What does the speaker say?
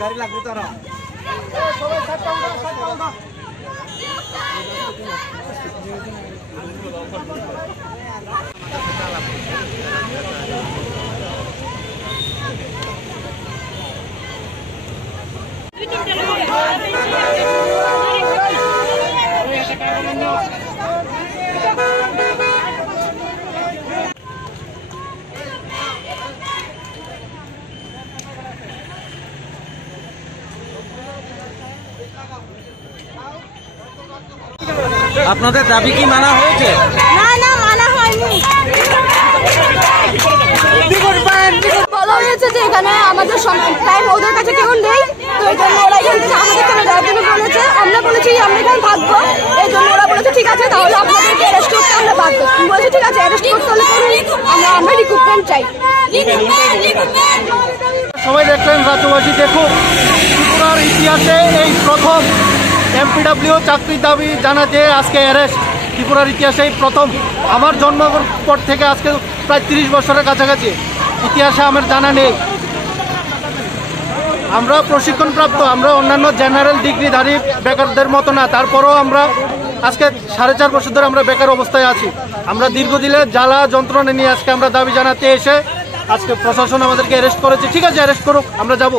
গাড়ি লাগবে তারা আপনাদের দাবি কি মানা হয়েছে? না না মানা হয়নি। বলা হয়েছে যে এখানে আমাদের টাইম ওদের কাছে কেউ নেই, তো এই জন্য ওরা এখান থেকে আমাদের চলে যাওয়ার জন্য বলেছে। আমরা বলেছি আমরা এখানে থাকবো, এই জন্য ওরা বলেছে ঠিক আছে তাহলে আপনাদেরকে অ্যারেস্ট করতে আমরা বাধ্য। বলেছি ঠিক আছে অ্যারেস্ট করতে হলে আমরা রিক্রুটমেন্ট চাই। সবাই দেখলেন, রাজ্যবাসী দেখুন, ত্রিপুরার ইতিহাসে এই প্রথম এমপিডব্লিউ চাকরির দাবি জানাতে আজকে অ্যারেস্ট। ত্রিপুরার ইতিহাসে এই প্রথম। আমার জন্মের পর থেকে আজকে প্রায় 30 বছরের কাছাকাছি, ইতিহাসে আমার জানা নেই। আমরা প্রশিক্ষণপ্রাপ্ত, আমরা অন্যান্য জেনারেল ডিগ্রিধারী বেকারদের মতো না, তারপরেও আমরা আজকে 4.5 বছর ধরে আমরা বেকার অবস্থায় আছি। আমরা দীর্ঘদিনের জ্বালা যন্ত্রণা নিয়ে আজকে আমরা দাবি জানাতে এসে আজকে প্রশাসন আমাদেরকে অ্যারেস্ট করেছে। ঠিক আছে, অ্যারেস্ট করুক, আমরা যাব।